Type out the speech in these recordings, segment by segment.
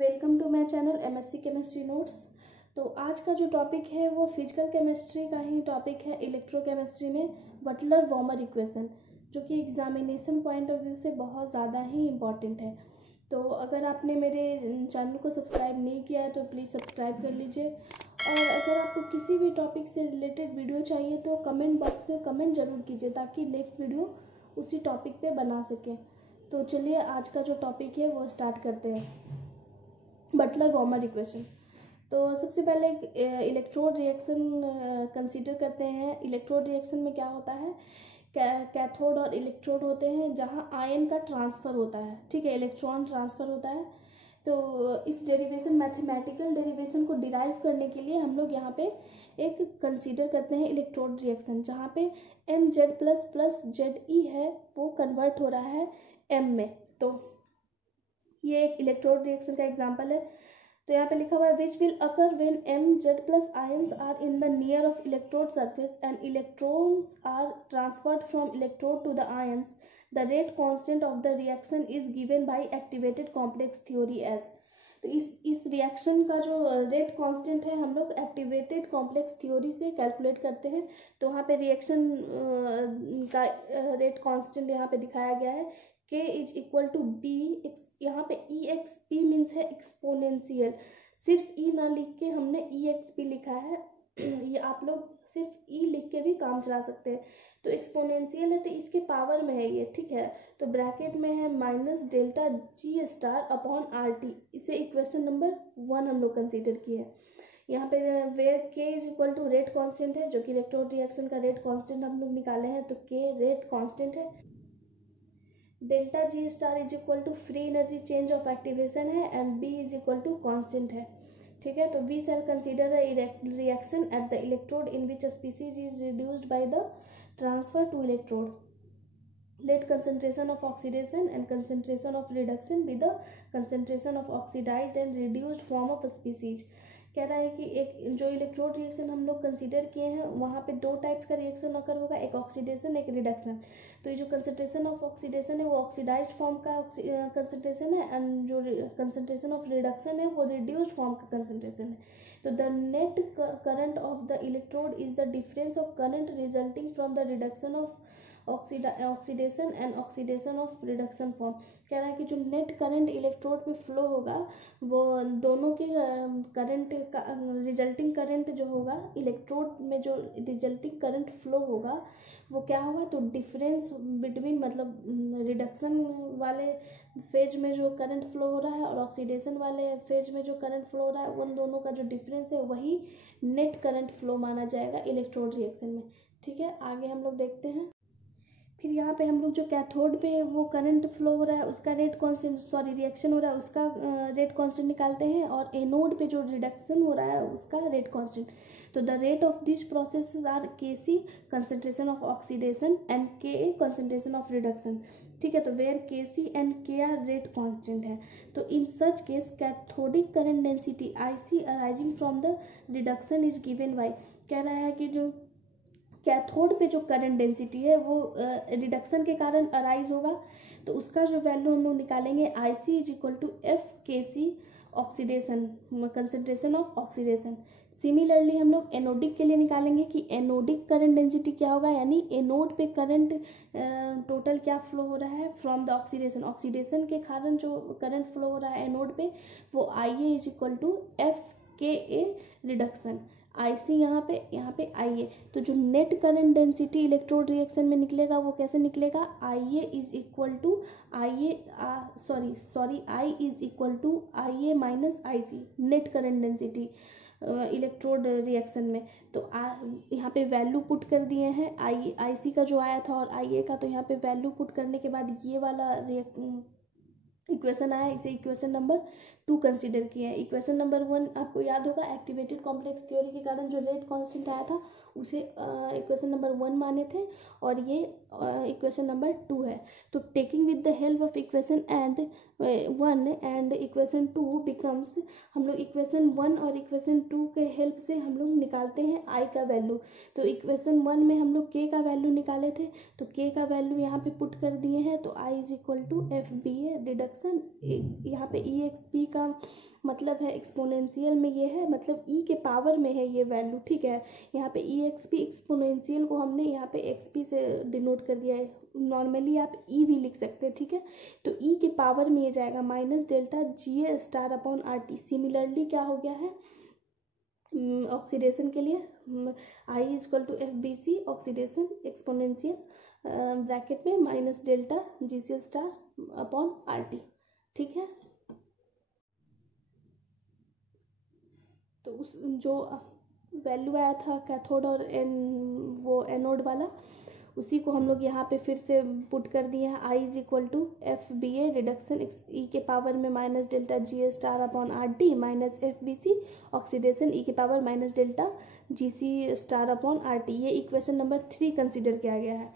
Welcome to my channel MSc chemistry notes. तो आज का जो टॉपिक है वो फिजिकल केमिस्ट्री का ही टॉपिक है। इलेक्ट्रोकेमिस्ट्री में बटलर वॉमर इक्वेशन, जो कि एग्जामिनेशन पॉइंट ऑफ व्यू से बहुत ज़्यादा ही इम्पॉर्टेंट है। तो अगर आपने मेरे चैनल को सब्सक्राइब नहीं किया है तो प्लीज़ सब्सक्राइब कर लीजिए। और अगर आपको किसी भी टॉपिक से रिलेटेड वीडियो चाहिए तो कमेंट बॉक्स में कमेंट ज़रूर कीजिए ताकि नेक्स्ट वीडियो उसी टॉपिक पे बना सकें। तो चलिए आज का जो टॉपिक है वो स्टार्ट करते हैं। Butler Volmer equation. तो सबसे पहले इलेक्ट्रोड रिएक्शन कंसीडर करते हैं। इलेक्ट्रोड रिएक्शन में क्या होता है, कैथोड और इलेक्ट्रोड होते हैं जहां आयन का ट्रांसफ़र होता है, ठीक है, इलेक्ट्रॉन ट्रांसफ़र होता है। तो इस डेरिवेशन, मैथमेटिकल डेरिवेशन को डिराइव करने के लिए हम लोग यहाँ पे एक कंसीडर करते हैं इलेक्ट्रोड रिएक्शन, जहाँ पे Mz प्लस Ze है वो कन्वर्ट हो रहा है M में। तो ये एक इलेक्ट्रोड रिएक्शन का एग्जांपल है। तो यहाँ पे लिखा हुआ है which will occur when Mz plus ions are in the near of electrode surface and electrons are transferred from electrode to the ions. The rate constant of the reaction is given by activated complex theory as. तो इस reaction का जो rate constant है हम लोग activated complex theory से calculate करते हैं। तो वहाँ पे रिएक्शन का रेट कांस्टेंट यहाँ पे दिखाया गया है, k is equal to B. यहाँ पे ई एक्स पी मीन्स है एक्सपोनेंशियल। सिर्फ ई ना लिख के हमने ई एक्स पी लिखा है। ये आप लोग सिर्फ ई लिख के भी काम चला सकते हैं। तो एक्सपोनेंशियल है तो इसके पावर में है ये, ठीक है। तो ब्रैकेट में है minus delta G star upon R T. इसे इक्वेशन नंबर 1 हम लोग कंसीडर किए हैं। यहाँ पे where K is equal to rate constant है, जो कि इलेक्ट्रोड रिएक्शन का रेट कांस्टेंट हम लोग निकाले हैं। तो के रेट कांस्टेंट है। Delta G star is equal to free energy change of activation है and B is equal to constant है, ठीक है। तो we shall consider a reaction at the electrode in which species is reduced by the transfer to electrode. Let concentration of oxidation and concentration of reduction be the concentration of oxidized and reduced form of species। कह रहा है कि एक जो electrode reaction हम लोग consider किए हैं वहाँ पे दो टाइप्स का रिएक्शन अकर होगा, एक ऑक्सीडेशन एक रिडक्शन। तो ये जो कंसंट्रेशन ऑफ ऑक्सीडेशन है वो ऑक्सीडाइज्ड फॉर्म का कंसंट्रेशन है एंड जो कंसंट्रेशन ऑफ रिडक्शन है वो रिड्यूस्ड फॉर्म का कंसंट्रेशन है। तो the net current of the electrode is the difference of current resulting from the reduction of oxidation and oxidation of reduction form. कह रहा है कि जो नेट करंट इलेक्ट्रोड पे फ्लो होगा वो दोनों के करंट का रिजल्टिंग करंट जो होगा इलेक्ट्रोड में, जो रिजल्टिंग करंट फ्लो होगा वो क्या होगा, तो डिफरेंस बिटवीन मतलब रिडक्शन वाले फेज में जो करंट फ्लो हो रहा है और ऑक्सीडेशन वाले फेज में जो करंट फ्लो हो रहा है उन दोनों का जो डिफरेंस है वही नेट करंट फ्लो माना जाएगा इलेक्ट्रोड रिएक्शन में, ठीक है। आगे हम लोग देखते हैं। फिर यहाँ पे हम लोग जो कैथोड पे वो करंट फ्लो हो रहा है उसका रेट कांस्टेंट, सॉरी रिएक्शन हो रहा है उसका रेट कांस्टेंट निकालते हैं, और एनोड पे जो रिडक्शन हो रहा है उसका रेट कांस्टेंट। तो the rate of this process are K C concentration of oxidation and K concentration of reduction, ठीक है। तो where K C and K R rate constant है। तो in such case cathodic current density I C arising from the reduction is given by. कह रहा है कि जो कैथोड पे जो करंट डेंसिटी है वो रिडक्शन के कारण अराइज होगा, तो उसका जो वैल्यू हम लोग निकालेंगे I C is equal to F K C oxidation, concentration of oxidation. Similarly हम लोग एनोडिक के लिए निकालेंगे कि एनोडिक करंट डेंसिटी क्या होगा, यानी एनोड पे करंट टोटल क्या फ्लो हो रहा है फ्रॉम द ऑक्सीडेशन, ऑक्सीडेशन के कारण जो करंट फ्लो हो रहा है एनोड पे वो आई A is equal to F के ए रिडक्शन, आई सी यहाँ पे आई ए। तो जो net current density electrode reaction में निकलेगा वो कैसे निकलेगा, I A is equal to I A I is equal to I A minus I C, net current density electrode reaction में। तो यहाँ पे वैल्यू पुट कर दिए हैं आई सी का जो आया था और आई ए का। तो यहाँ पे वैल्यू पुट करने के बाद ये वाला इक्वेशन आया, इसे इक्वेशन नंबर 2 कंसीडर किया है। इक्वेशन नंबर 1 आपको याद होगा एक्टिवेटेड कॉम्प्लेक्स थ्योरी के कारण जो रेट कांस्टेंट आया था उसे इक्वेशन नंबर 1 माने थे और ये इक्वेशन नंबर 2 है। तो taking with the help of equation and 1 and equation 2 becomes, हम लोग इक्वेशन 1 और इक्वेशन 2 के हेल्प से हम लोग निकालते हैं आई का वैल्यू। तो इक्वेशन 1 में हम लोग के का वैल्यू निकाले थे, तो के का वैल्यू यहाँ पे पुट कर दिए हैं। तो I is equal to F B A reduction, यहाँ पे ई एक्स पी का मतलब है एक्सपोनेंशियल में ये है, मतलब ई के पावर में है ये वैल्यू, ठीक है। यहाँ पे ई एक्स पी एक्सपोनेंशियल को हमने यहाँ पे एक्स पी से डिनोट कर दिया है, नॉर्मली आप ई भी लिख सकते हैं, ठीक है। तो ई के पावर में ये जाएगा minus delta G A star upon R T. Similarly क्या हो गया है ऑक्सीडेशन के लिए, I is equal to F B C oxidation exponential bracket में minus delta G C star upon R T, ठीक है। तो उस जो वैल्यू आया था कैथोड और वो एनोड वाला, उसी को हम लोग यहाँ पे फिर से पुट कर दिए हैं। I is equal to F B A reduction E के पावर में minus delta G A star upon R T minus F B C oxidation E के power minus delta G C star upon R T. ये equation number 3 consider किया गया है,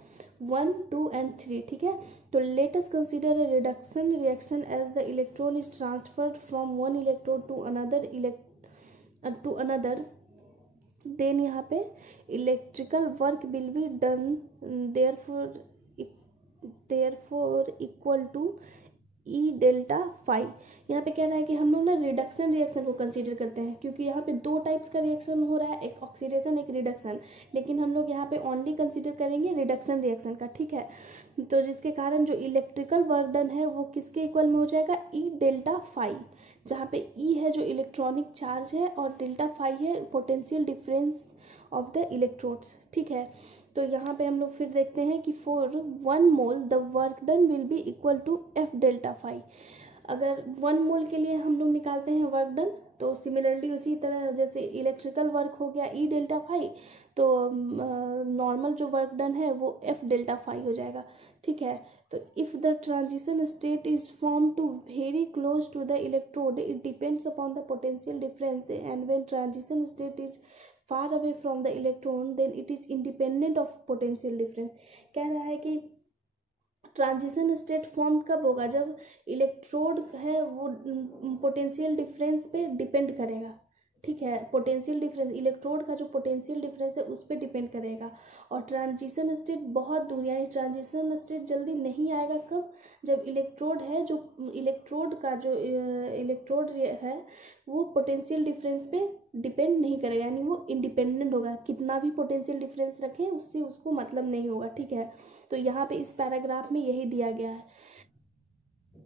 1, 2 and 3, ठीक है। तो let us consider a reduction reaction as the electron is transferred from one electrode to another then यहाँ पे electrical work will be done, therefore equal to E delta phi. यहाँ पे कह रहा है कि हम लोग ना रिडक्शन रिएक्शन को कंसीडर करते हैं, क्योंकि यहाँ पे 2 टाइप्स का रिएक्शन हो रहा है, एक ऑक्सीडेशन एक रिडक्शन, लेकिन हम लोग यहाँ पे ओनली कंसीडर करेंगे रिडक्शन रिएक्शन का, ठीक है। तो जिसके कारण जो इलेक्ट्रिकल वर्क डन है वो किसके इक्वल में हो जाएगा, ई डेल्टा फाई, जहाँ पे ई है जो इलेक्ट्रॉनिक चार्ज है और डेल्टा फाई है potential difference of the electrodes, ठीक है। तो यहाँ पे हम लोग फिर देखते हैं कि for 1 mole the work done will be equal to F delta phi. अगर 1 मोल के लिए हम लोग निकालते हैं वर्क डन, तो सिमिलरली उसी तरह जैसे इलेक्ट्रिकल वर्क हो गया ई डेल्टा फाई, तो नॉर्मल जो वर्क डन है वो एफ डेल्टा फाई हो जाएगा, ठीक है। तो if the transition state is form to very close to the electrode it depends upon the potential difference, and when transition state is far away from the electron then it is independent of potential difference। कह रहा है कि transition state form कब होगा, जब electrode है वो potential difference पे डिपेंड करेगा, ठीक है। पोटेंशियल डिफरेंस, इलेक्ट्रोड का जो पोटेंशियल डिफरेंस है उस पर डिपेंड करेगा। और ट्रांजिशन स्टेट बहुत दूर, यानी ट्रांजिशन स्टेट जल्दी नहीं आएगा कब, जब इलेक्ट्रोड है जो इलेक्ट्रोड का जो इलेक्ट्रोड है वो पोटेंशियल डिफरेंस पे डिपेंड नहीं करेगा, यानी वो इंडिपेंडेंट होगा, कितना भी पोटेंशियल डिफरेंस रखें उससे उसको मतलब नहीं होगा, ठीक है। तो यहाँ पे इस पैराग्राफ में यही दिया गया है।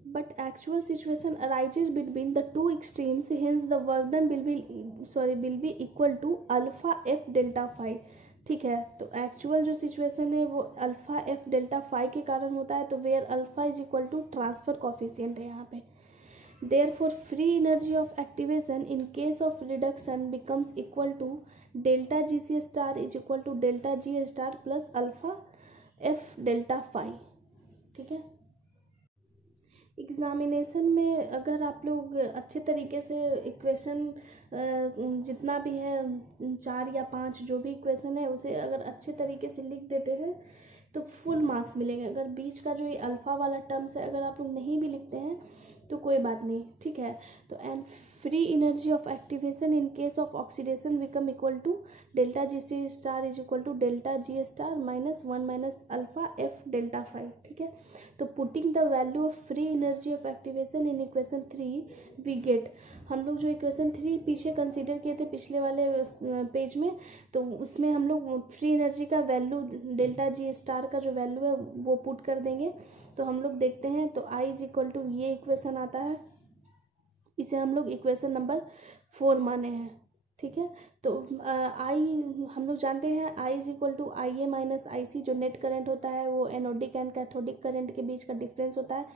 But actual situation arises between the two extremes, hence the work done will be equal to alpha F delta phi, ठीक है। तो एक्चुअल जो सिचुएशन है वो अल्फा एफ डेल्टा फाई के कारण होता है, तो where alpha is equal to transfer coefficient है यहाँ पे। Therefore free energy of activation in case of reduction becomes equal to delta gc star is equal to delta g star plus alpha F delta phi, ठीक है। Examination में अगर आप लोग अच्छे तरीके से इक्वेशन जितना भी है 4 या 5 जो भी इक्वेशन है उसे अगर अच्छे तरीके से लिख देते हैं तो फुल मार्क्स मिलेंगे। अगर बीच का जो ये अल्फ़ा वाला टर्म्स है अगर आप लोग नहीं भी लिखते हैं तो कोई बात नहीं, ठीक है। तो and free energy of activation in case of oxidation become equal to delta G C star is equal to delta G star minus 1 minus alpha F delta phi, ठीक है। तो putting the value of free energy of activation in equation 3 we get, हम लोग जो equation 3 पीछे consider किए थे पिछले वाले पेज में, तो उसमें हम लोग फ्री एनर्जी का वैल्यू डेल्टा जी स्टार का जो वैल्यू है वो पुट कर देंगे। तो हम लोग देखते हैं, तो आई इज इक्वल टू ये इक्वेशन आता है, इसे हम लोग इक्वेशन नंबर 4 माने हैं, ठीक है। तो आई हम लोग जानते हैं I is equal to I A minus I C, जो नेट करंट होता है वो एनोडिक एंड कैथोडिक करंट के बीच का डिफरेंस होता है।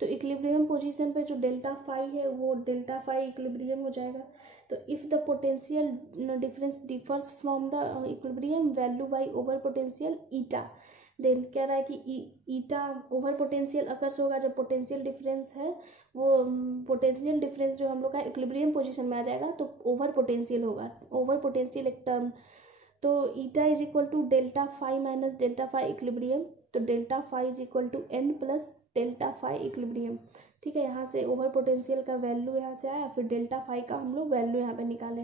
तो इक्विलिब्रियम पोजीशन पे जो डेल्टा फाई है वो डेल्टा फाई इक्विलिब्रियम हो जाएगा। तो if the potential difference differs from the equilibrium value by over potential eta, then कह रहा है कि ईटा ओवर पोटेंशियल अकर्स होगा जब पोटेंशियल डिफरेंस है वो पोटेंशियल डिफरेंस जो हम लोग का इक्विलिब्रियम पोजीशन में आ जाएगा तो ओवर पोटेंशियल होगा। ओवर पोटेंशियल एक टर्म तो eta is equal to delta phi minus delta phi equilibrium, तो delta phi is equal to N plus delta phi equilibrium. ठीक है, यहाँ से ओवर पोटेंशियल का वैल्यू यहाँ से आया, फिर डेल्टा फाई का हम लोग वैल्यू यहाँ पे निकाले।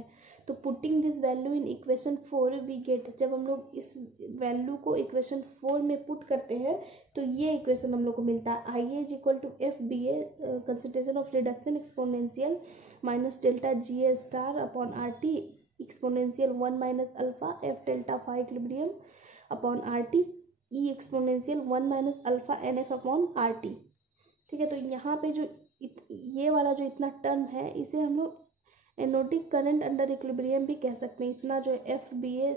तो putting this value in equation 4 we get, जब हम लोग इस वैल्यू को इक्वेशन 4 में पुट करते हैं तो ये इक्वेशन हम लोग को मिलता है, I A is equal to F B A consideration of reduction exponential minus delta G A star upon R T exponential 1 minus alpha F delta phi equilibrium upon R T E exponential 1 minus alpha N F upon R T. ठीक है, तो यहाँ पे जो ये वाला जो इतना टर्म है इसे हम लोग एनोडिक करंट अंडर इक्विलिब्रियम भी कह सकते हैं। इतना जो एफ बी ए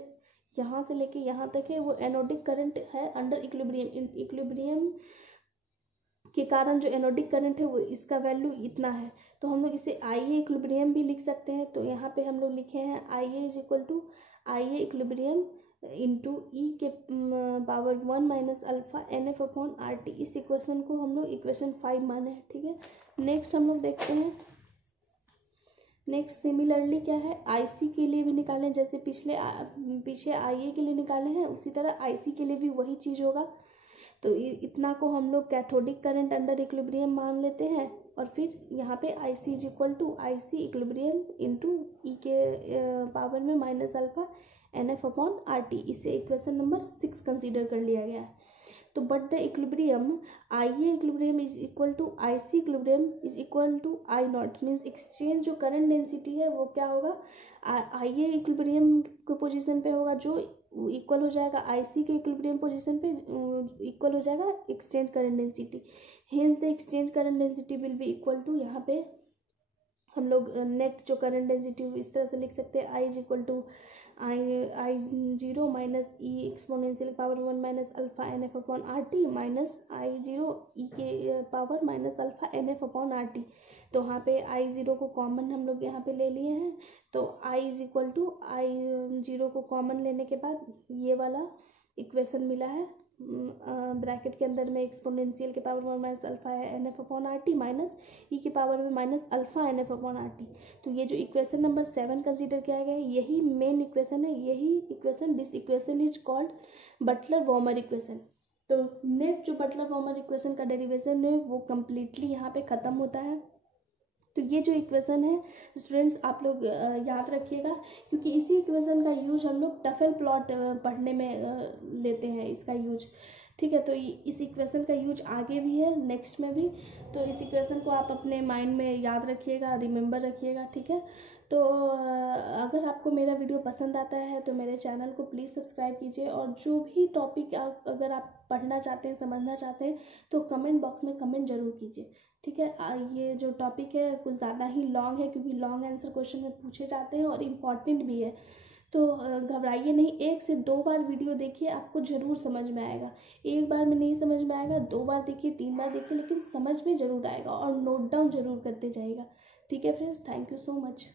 यहाँ से लेके यहाँ तक है वो एनोडिक करंट है अंडर इक्विलिब्रियम। इक्विलिब्रियम के कारण जो एनोडिक करंट है वो इसका वैल्यू इतना है, तो हम लोग इसे आई ए इक्विलिब्रियम भी लिख सकते हैं। तो यहाँ पे हम लोग लिखे हैं I A is equal to I A equilibrium into E के power 1 minus alpha N F upon R T. इस इक्वेशन को हम लोग इक्वेशन 5 माने हैं। ठीक है, नेक्स्ट हम लोग देखते हैं। नेक्स्ट सिमिलरली क्या है, आईसी के लिए भी निकालें, जैसे पीछे आईए के लिए निकाले हैं उसी तरह आईसी के लिए भी वही चीज़ होगा। तो इतना को हम लोग कैथोडिक करंट अंडर इक्विलिब्रियम मान लेते हैं, और फिर यहाँ पे I C is equal to I C equilibrium into E के पावर में minus alpha N F upon R T. इसे इक्वेशन नंबर 6 कंसीडर कर लिया गया है। तो but the equilibrium I A equilibrium is equal to I C equilibrium is equal to I naught, means exchange जो current density है वो क्या होगा, आई ए इक्विलिब्रियम के पोजीशन पे होगा जो इक्वल हो जाएगा आई सी के इक्विलिब्रियम पोजीशन पे इक्वल हो जाएगा exchange current density. Hence the exchange current density will be equal to, यहाँ पे हम लोग नेट जो करंट डेंसिटी इस तरह से लिख सकते हैं, I is equal to I zero minus E exponential power 1 minus alpha N F upon R T minus I zero E के power minus alpha N F upon R T. तो वहाँ पे आई जीरो को कॉमन हम लोग यहाँ पे ले लिए हैं, तो I is equal to I zero को कॉमन लेने के बाद ये वाला इक्वेशन मिला है ब्रैकेट के अंदर में एक्सपोनेंशियल के power 1 minus alpha N F upon R T minus E के पावर में minus alpha N F upon R T. तो ये जो इक्वेशन नंबर 7 कंसीडर किया गया है यही मेन इक्वेशन है, यही equation, this equation is called Butler Volmer equation. तो नेट जो बटलर वॉमर इक्वेशन का डेरिवेशन है वो कम्प्लीटली यहाँ पे ख़त्म होता है। तो ये जो इक्वेशन है स्टूडेंट्स आप लोग याद रखिएगा, क्योंकि इसी इक्वेशन का यूज हम लोग टफल प्लॉट पढ़ने में लेते हैं इसका यूज। ठीक है, तो इस इक्वेशन का यूज आगे भी है, नेक्स्ट में भी। तो इस इक्वेशन को आप अपने माइंड में याद रखिएगा, रिमेंबर रखिएगा। ठीक है, तो अगर आपको मेरा वीडियो पसंद आता है तो मेरे चैनल को प्लीज़ सब्सक्राइब कीजिए, और जो भी टॉपिक अगर आप पढ़ना चाहते हैं, समझना चाहते हैं, तो कमेंट बॉक्स में कमेंट जरूर कीजिए। ठीक है, ये जो टॉपिक है कुछ ज़्यादा ही लॉन्ग है, क्योंकि लॉन्ग आंसर क्वेश्चन में पूछे जाते हैं और इम्पॉर्टेंट भी है। तो घबराइए नहीं, 1 से 2 बार वीडियो देखिए, आपको ज़रूर समझ में आएगा। एक बार में नहीं समझ में आएगा, 2 बार देखिए, 3 बार देखिए, लेकिन समझ में ज़रूर आएगा, और नोट डाउन ज़रूर करते जाइएगा। ठीक है friends, thank you so much.